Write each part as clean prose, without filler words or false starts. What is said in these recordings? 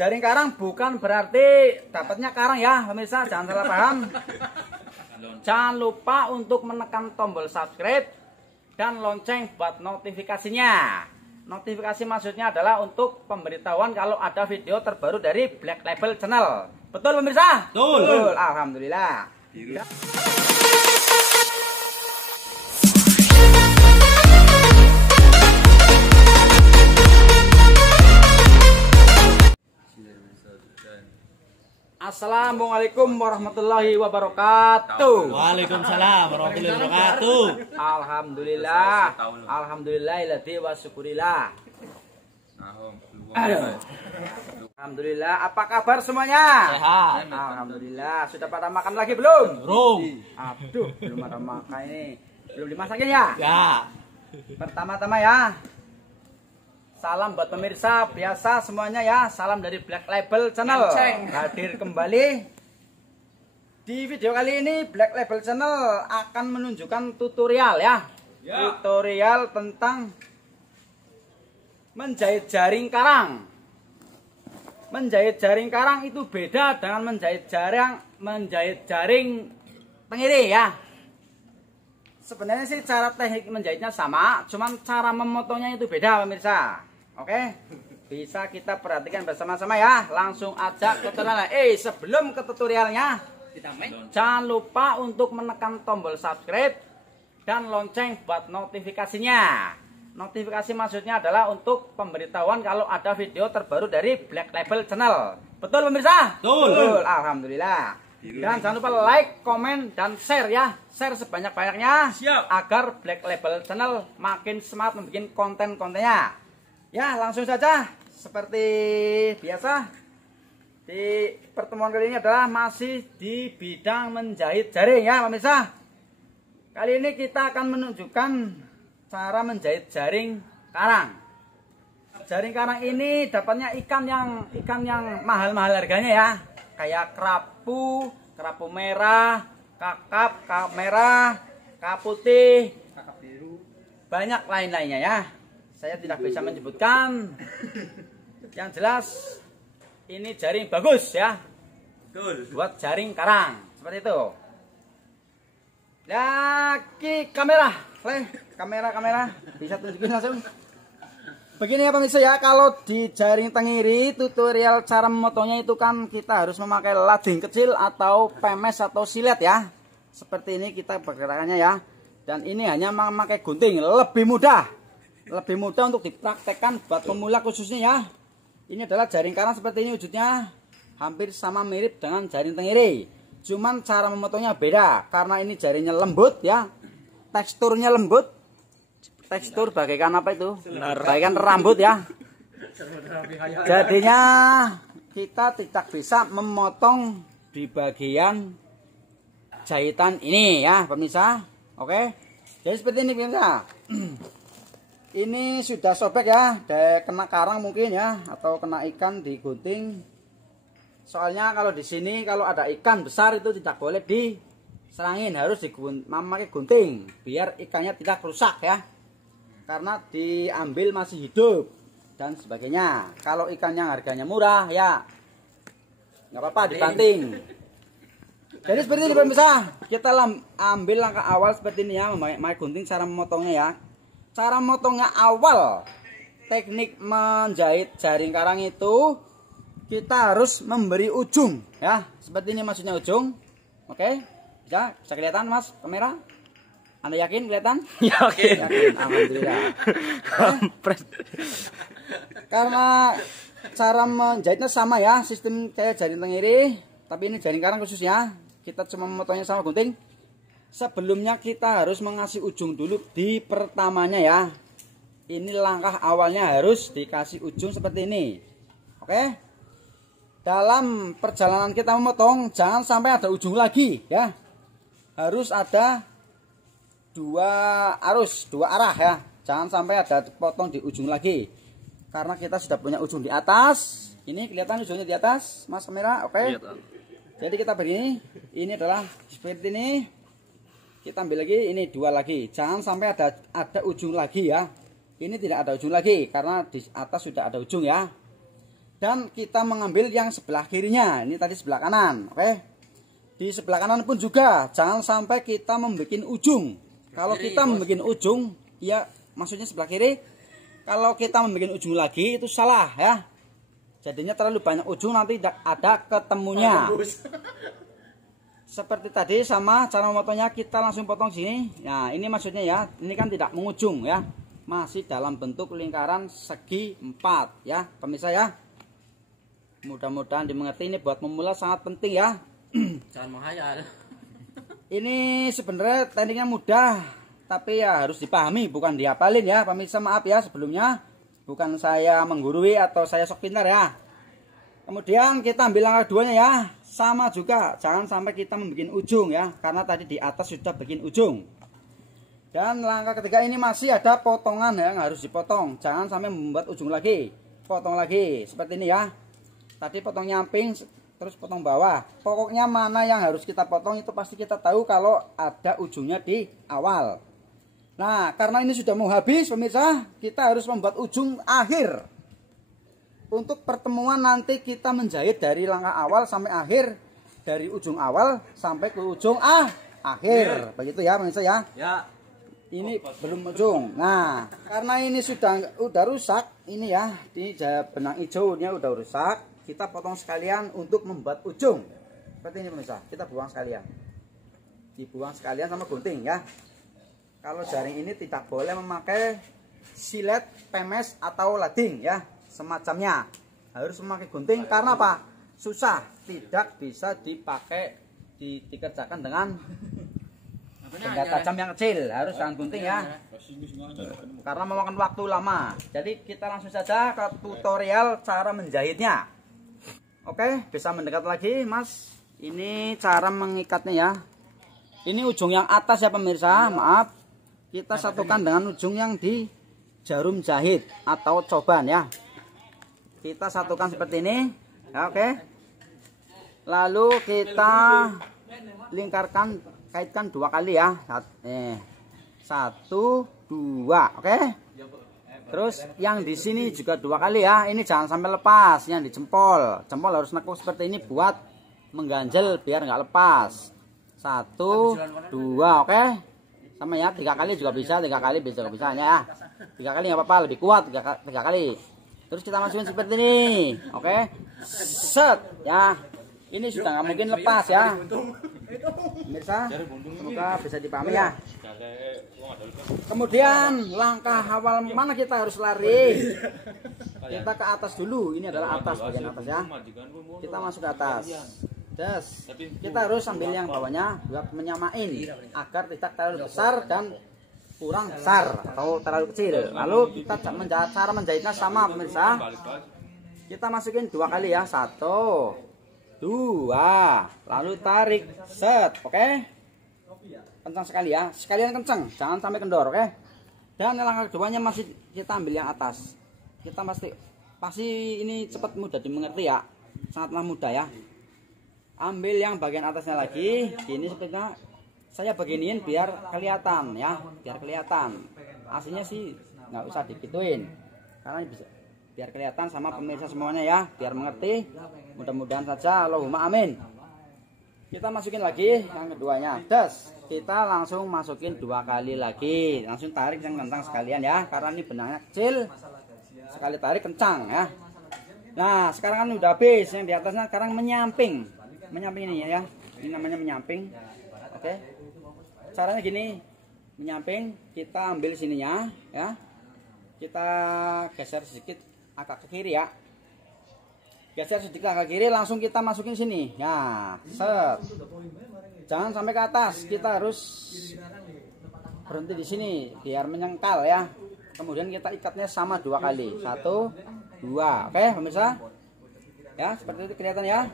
Jaring karang bukan berarti dapatnya karang ya, pemirsa, jangan salah paham. Jangan lupa untuk menekan tombol subscribe dan lonceng buat notifikasinya. Notifikasi maksudnya adalah untuk pemberitahuan kalau ada video terbaru dari Black Label Channel. Betul pemirsa? Betul. Alhamdulillah. Ya. Assalamualaikum warahmatullahi wabarakatuh. Waalaikumsalam warahmatullahi wabarakatuh. Alhamdulillah. Alhamdulillahilladzi wa syukurillah. Alhamdulillah. Apa kabar semuanya? Sehat. Alhamdulillah. Sudah pada makan lagi belum? Belum. Aduh, belum ada makan ini. Belum dimasakin ya? Ya. Pertama-tama ya, salam buat pemirsa biasa semuanya ya. Salam dari Black Label Channel. Hadir kembali. Di video kali ini Black Label Channel akan menunjukkan tutorial ya. Tutorial tentang menjahit jaring karang. Menjahit jaring karang itu beda dengan menjahit jaring tenggiri ya. Sebenarnya sih cara teknik menjahitnya sama, cuman cara memotongnya itu beda pemirsa. Oke, bisa kita perhatikan bersama-sama ya. Langsung aja ke tutorialnya. Sebelum ke tutorialnya, jangan lupa untuk menekan tombol subscribe dan lonceng buat notifikasinya. Notifikasi maksudnya adalah untuk pemberitahuan kalau ada video terbaru dari Black Label Channel. Betul pemirsa? Betul. Alhamdulillah. Dan jangan lupa like, komen, dan share ya. Share sebanyak-banyaknya agar Black Label Channel makin semangat membuat konten-kontennya. Ya, langsung saja seperti biasa di pertemuan kali ini adalah masih di bidang menjahit jaring ya pemirsa. Kali ini kita akan menunjukkan cara menjahit jaring karang. Jaring karang ini dapatnya ikan yang mahal-mahal harganya ya. Kayak kerapu merah, kakap merah, kakap putih, kakap biru, banyak lain-lainnya ya. Saya tidak bisa menyebutkan. Yang jelas ini jaring bagus ya. Betul. Buat jaring karang seperti itu. Lagi kamera bisa tunjukin langsung. Begini ya pemirsa ya, kalau di jaring tenggiri tutorial cara memotongnya itu kan kita harus memakai lading kecil atau pemes atau silet ya. Seperti ini kita pergerakannya ya. Dan ini hanya memakai gunting, lebih mudah untuk dipraktekkan buat pemula khususnya ya. Ini adalah jaring karang seperti ini wujudnya, hampir sama mirip dengan jaring tenggiri. Cuman cara memotongnya beda karena ini jaringnya lembut ya. Teksturnya lembut. Tekstur bagaikan apa itu? Bagaikan rambut ya. Jadinya kita tidak bisa memotong di bagian jahitan ini ya pemirsa. Oke. Jadi seperti ini pemirsa. Ini sudah sobek ya, kena karang mungkin ya, atau kena ikan di gunting. Soalnya kalau di sini kalau ada ikan besar itu tidak boleh diserangin, harus memakai gunting biar ikannya tidak rusak ya. Karena diambil masih hidup dan sebagainya. Kalau ikan yang harganya murah ya nggak apa-apa dibanting. Jadi seperti ini pemirsa, kita ambil langkah awal seperti ini ya, memakai gunting. Cara memotongnya ya, cara memotongnya awal teknik menjahit jaring karang itu kita harus memberi ujung ya, seperti ini maksudnya ujung. Oke, bisa kelihatan mas kamera? Anda yakin kelihatan? Yakin. Alhamdulillah. Karena cara menjahitnya sama ya, sistem kayak jaring tenggiri, tapi ini jaring karang khususnya. Kita cuma memotongnya sama gunting. Sebelumnya kita harus mengasih ujung dulu di pertamanya ya. Ini langkah awalnya harus dikasih ujung seperti ini. Oke. Dalam perjalanan kita memotong jangan sampai ada ujung lagi ya. Harus ada dua arah ya. Jangan sampai ada potong di ujung lagi. Karena kita sudah punya ujung di atas. Ini kelihatan ujungnya di atas, mas kamera. Oke. Jadi kita begini. Ini adalah seperti ini. Kita ambil lagi, ini dua lagi. Jangan sampai ada ujung lagi ya. Ini tidak ada ujung lagi karena di atas sudah ada ujung ya. Dan kita mengambil yang sebelah kirinya. Ini tadi sebelah kanan, oke? Di sebelah kanan pun juga, jangan sampai kita membuat ujung. Kalau kita membuat ujung, ya maksudnya sebelah kiri. Kalau kita membuat ujung lagi itu salah ya. Jadinya terlalu banyak ujung, nanti tidak ada ketemunya. Seperti tadi sama cara memotongnya, kita langsung potong sini. Nah ini maksudnya ya, ini kan tidak mengujung ya, masih dalam bentuk lingkaran segi 4 ya pemirsa ya. Mudah-mudahan dimengerti, ini buat memula sangat penting ya. Jangan menghayal. Ini sebenarnya tekniknya mudah, tapi ya harus dipahami, bukan dihafalin ya pemirsa. Maaf ya sebelumnya, bukan saya menggurui atau saya sok pintar ya. Kemudian kita ambil langkah keduanya ya, sama juga, jangan sampai kita membuat ujung ya, karena tadi di atas sudah bikin ujung. Dan langkah ketiga ini masih ada potongan yang harus dipotong, jangan sampai membuat ujung lagi. Potong lagi seperti ini ya. Tadi potong nyamping, terus potong bawah. Pokoknya mana yang harus kita potong itu pasti kita tahu kalau ada ujungnya di awal. Nah, karena ini sudah mau habis pemirsa, kita harus membuat ujung akhir. Untuk pertemuan nanti kita menjahit dari langkah awal sampai akhir, dari ujung awal sampai ke ujung akhir. Begitu ya pemirsa ya. Ya. Ini belum ujung. Nah, karena ini udah rusak, ini ya, ini benang hijaunya udah rusak. Kita potong sekalian untuk membuat ujung. Seperti ini pemirsa, kita buang sekalian. Dibuang sekalian sama gunting ya. Kalau jaring ini tidak boleh memakai silet, pemes atau lading ya, semacamnya. Harus memakai gunting karena apa? Susah, tidak bisa dipakai dikerjakan dengan benda tajam yang kecil, harus dengan gunting ya. Karena memakan waktu lama. Jadi kita langsung saja ke tutorial cara menjahitnya. Oke, bisa mendekat lagi Mas. Ini cara mengikatnya ya. Ini ujung yang atas ya pemirsa, maaf. Kita satukan dengan ujung yang di jarum jahit atau coban ya. Kita satukan seperti ini ya, oke. Lalu kita lingkarkan, kaitkan 2 kali ya. 1, 2, oke. Terus yang di sini juga 2 kali ya. Ini jangan sampai lepas. Yang di jempol, jempol harus nekuk seperti ini buat mengganjel biar nggak lepas. 1, 2, oke. Sama ya, 3 kali juga bisa, 3 kali bisa ya. 3 kali nggak apa-apa, lebih kuat 3 kali. Terus kita masukin seperti ini, oke. Set ya. Ini sudah nggak mungkin lepas ya. Pemirsa, semoga bisa dipahami ya. Kemudian langkah awal mana kita harus lari? Kita ke atas dulu. Ini adalah atas, bagian atas ya. Kita masuk ke atas. Kita harus ambil yang bawahnya buat menyamain agar tidak terlalu besar dan kurang besar atau terlalu kecil. Lalu kita cara menjahitnya sama pemirsa. Kita masukin 2 kali ya. 1, 2, lalu tarik, set, oke. Kencang sekali ya, sekalian kencang, jangan sampai kendor, oke. Dan langkah keduanya masih kita ambil yang atas. Kita pasti ini cepat mudah dimengerti ya, sangatlah mudah ya. Ambil yang bagian atasnya lagi, gini sepertinya saya beginiin biar kelihatan ya, biar kelihatan. Aslinya sih nggak usah digituin, karena bisa biar kelihatan sama pemirsa semuanya ya, biar mengerti. Mudah-mudahan saja, Allahumma amin. Kita masukin lagi yang keduanya. Kita langsung masukin 2 kali lagi. Langsung tarik yang kencang sekalian ya, karena ini benangnya kecil. Sekali tarik kencang ya. Nah, sekarang kan udah habis. Yang di atasnya sekarang menyamping. Menyamping ini ya. Ini namanya menyamping. Oke. Caranya gini. Menyamping, kita ambil sininya ya. Kita geser sedikit agak ke kiri ya. Geser sedikit agak kiri, langsung kita masukin sini. Nah, set. Jangan sampai ke atas, kita harus berhenti di sini biar menyengkal ya. Kemudian kita ikatnya sama 2 kali. 1, 2. Oke, pemirsa. Ya, seperti itu kelihatan ya.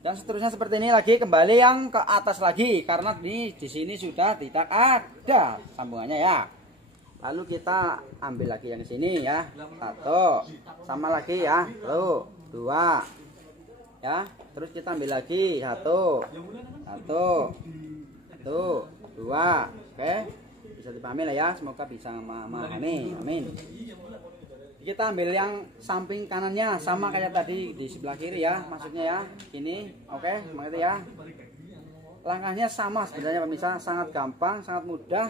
Dan seterusnya seperti ini lagi, kembali yang ke atas lagi karena di sini sudah tidak ada sambungannya ya. Lalu kita ambil lagi yang sini ya. 1, sama lagi ya. Lalu 2 ya. Terus kita ambil lagi 1, 2. Oke, bisa dipahami lah ya. Semoga bisa memahami. Amin. Kita ambil yang samping kanannya sama kayak tadi di sebelah kiri ya, maksudnya ya. Ini, oke, mengerti ya. Langkahnya sama sebenarnya pemirsa, sangat gampang, sangat mudah.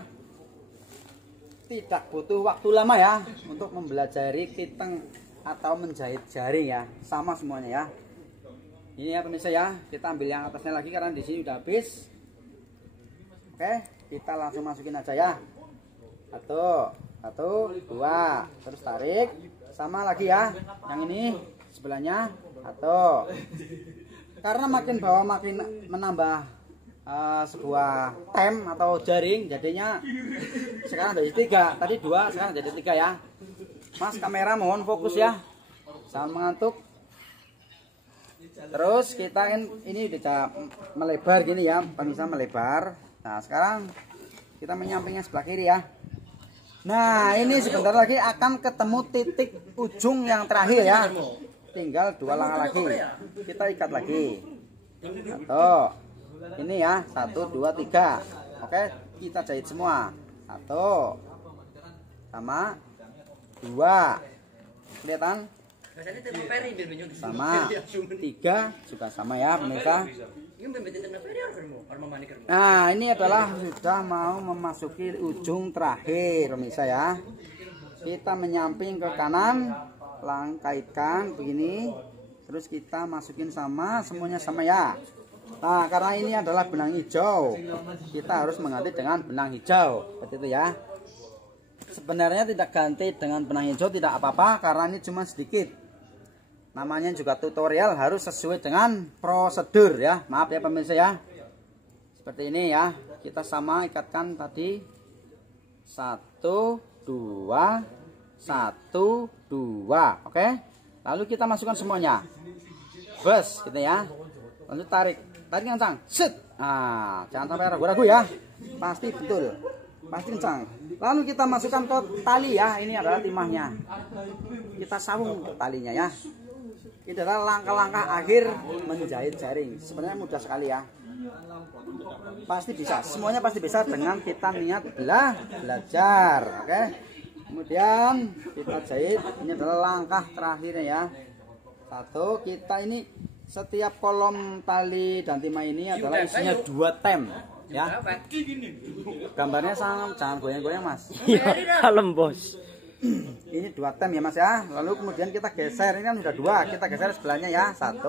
Tidak butuh waktu lama ya untuk mempelajari kiteng atau menjahit jaring ya. Sama semuanya ya. Ini ya pemirsa ya, kita ambil yang atasnya lagi karena di sini udah habis. Oke, kita langsung masukin aja ya. Satu, dua, terus tarik, sama lagi ya. Yang ini sebelahnya, satu. Karena makin bawah makin menambah sebuah tem atau jaring, jadinya sekarang jadi 3. Tadi 2, sekarang jadi 3 ya. Mas kamera mohon fokus ya, jangan mengantuk. Terus kita ini udah melebar gini ya, pemirsa, melebar. Nah sekarang kita menyampingnya sebelah kiri ya. Nah ini sebentar lagi akan ketemu titik ujung yang terakhir ya. Tinggal 2 langkah lagi. Kita ikat lagi. Satu. Ini ya, 1, 2, 3. Oke, kita jahit semua. 1 sama 2. Kelihatan? Sama 3 juga sama ya pemirsa. Nah ini adalah sudah mau memasuki ujung terakhir pemirsa ya. Kita menyamping ke kanan, kaitkan begini, terus kita masukin sama, semuanya sama ya. Nah karena ini adalah benang hijau, kita harus mengganti dengan benang hijau seperti itu ya. Sebenarnya tidak ganti dengan benang hijau tidak apa-apa karena ini cuma sedikit. Namanya juga tutorial, harus sesuai dengan prosedur ya. Maaf ya pemirsa ya. Seperti ini ya. Kita sama ikatkan tadi. 1, 2, 1, 2. Oke. Lalu kita masukkan semuanya. Bus gitu ya. Lalu tarik. Tarik kencang. Set. Nah, jangan sampai ragu-ragu ya. Pasti betul. Pasti kencang. Lalu kita masukkan ke tali ya. Ini adalah timahnya. Kita sambung talinya ya. Ini adalah langkah-langkah akhir menjahit jaring. Sebenarnya mudah sekali ya. Pasti bisa. Semuanya pasti bisa dengan kita niat belajar. Oke. Kemudian kita jahit. Ini adalah langkah terakhirnya ya. 1, kita ini setiap kolom tali dan timah ini adalah isinya 2 tem ya. Gambarnya jangan goyang-goyang Mas. Iya, kalem bos. Ini 2 tem ya Mas ya. Lalu kemudian kita geser, ini kan sudah 2, kita geser sebelahnya ya. 1,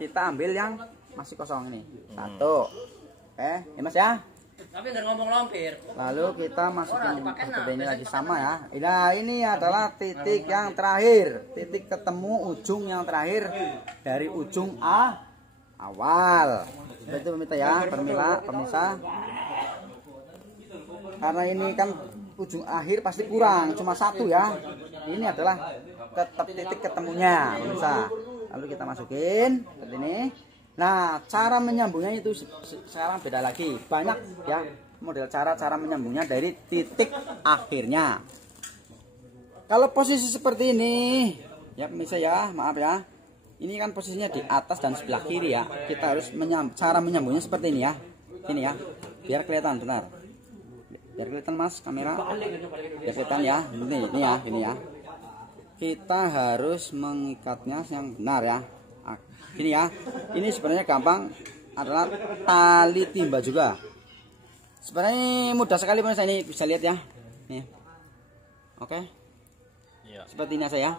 kita ambil yang masih kosong ini. 1, oke ya Mas ya. Tapi nggak ngomong lompir. Lalu kita masukin seperti ini lagi sama ya. Nah ini adalah titik yang terakhir, titik ketemu ujung yang terakhir dari ujung awal. Itu pemirsa ya, pemirsa. Karena ini kan ujung akhir pasti kurang, cuma 1 ya. Ini adalah titik ketemunya pemirsa. Lalu kita masukin seperti ini. Nah cara menyambungnya itu sekarang beda lagi, banyak ya model cara menyambungnya dari titik akhirnya. Kalau posisi seperti ini ya pemirsa ya, maaf ya, ini kan posisinya di atas dan sebelah kiri ya. Kita harus cara menyambungnya seperti ini ya. Ini ya, biar kelihatan, bentar, biar kelihatan Mas kamera, biar kelihatan ya. Ini ya, ini ya. Kita harus mengikatnya yang benar ya. Ini ya, ini sebenarnya gampang, adalah tali timba juga. Sebenarnya mudah sekali pemirsa, ini bisa lihat ya. Nih. Oke. Seperti ini saya.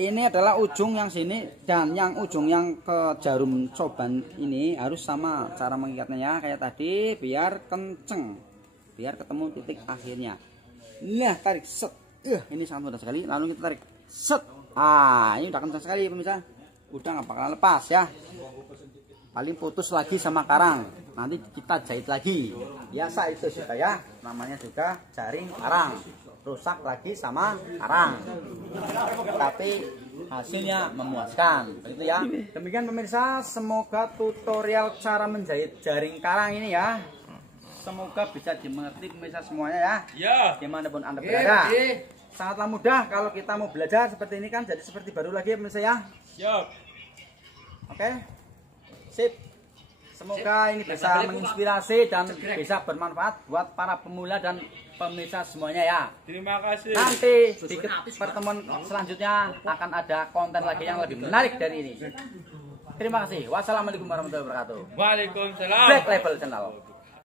Ini adalah ujung yang sini dan yang ujung yang ke jarum coban ini harus sama cara mengikatnya ya, kayak tadi, biar kenceng, biar ketemu titik akhirnya. Nah, tarik set. Ini sangat mudah sekali. Lalu kita tarik set. Ini udah kenceng sekali pemirsa. Udah nggak bakalan lepas ya, paling putus lagi sama karang, nanti kita jahit lagi. Biasa itu sudah ya, namanya juga jaring karang, rusak lagi sama karang, tapi hasilnya memuaskan begitu ya. Demikian pemirsa, semoga tutorial cara menjahit jaring karang ini ya, semoga bisa dimengerti pemirsa semuanya ya, dimanapun Anda berada. Sangatlah mudah kalau kita mau belajar seperti ini kan, jadi seperti baru lagi ya pemirsa ya. Siap. Oke. Sip. Semoga ini bisa menginspirasi dan bisa bermanfaat buat para pemula dan pemirsa semuanya ya. Terima kasih. Nanti di pertemuan selanjutnya akan ada konten lagi yang lebih menarik dari ini. Terima kasih. Wassalamualaikum warahmatullahi wabarakatuh. Waalaikumsalam. Black Label Channel.